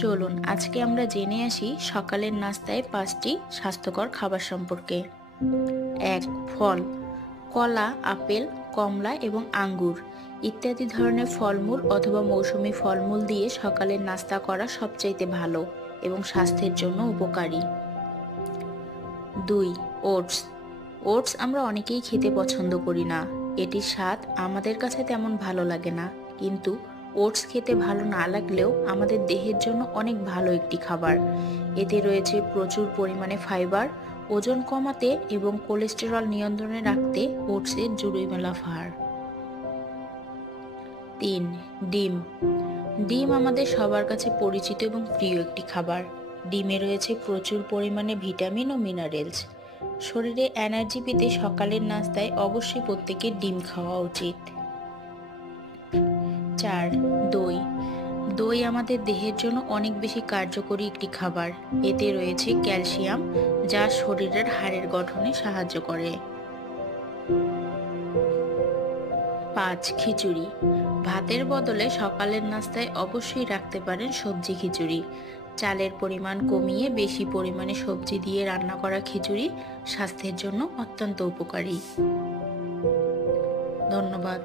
চলুন আজকে আমরা জেনে আসি সকালের নাস্তায় 5টি স্বাস্থ্যকর খাবার সম্পর্কে। 1. ফল, কলা, আপেল, কমলা এবং আঙ্গুর ইত্যাদি ধরনের ফলমূল অথবা মৌসুমী ফলমূল দিয়ে সকালের নাস্তা করা সবচাইতে ভালো এবং স্বাস্থ্যের জন্য উপকারী। 2. ওটস, ওটস আমরা অনেকেই খেতে পছন্দ করি না। এটির স্বাদ আমাদের কাছে তেমন ভালো লাগে না, কিন্তু ওটস খেতে ভালো না লাগলেও আমাদের দেহের জন্য অনেক ভালো একটি খাবার। এতে রয়েছে প্রচুর পরিমাণে ফাইবার, ওজন কমাতে এবং কোলেস্টেরল নিয়ন্ত্রণে রাখতে ওটসের জুড়ি মেলা ভার। 3. ডিম, ডিম আমাদের সবার কাছে পরিচিত এবং প্রিয় একটি খাবার। ডিমে রয়েছে প্রচুর পরিমাণে ভিটামিন ও মিনারেলস। শরীরে এনার্জি পেতে সকালের নাস্তায় অবশ্যই প্রত্যেকের ডিম খাওয়া উচিত। 4. দই, দই আমাদের দেহের জন্য অনেক বেশি কার্যকরী একটি খাবার। এতে রয়েছে ক্যালসিয়াম, যা শরীরের হাড়ের গঠনে সাহায্য করে। 5. খিচুড়ি, ভাতের বদলে সকালের নাস্তায় অবশ্যই রাখতে পারেন সবজি খিচুড়ি। চালের পরিমাণ কমিয়ে বেশি পরিমাণে সবজি দিয়ে রান্না করা খিচুড়ি স্বাস্থ্যের জন্য অত্যন্ত উপকারী। ধন্যবাদ।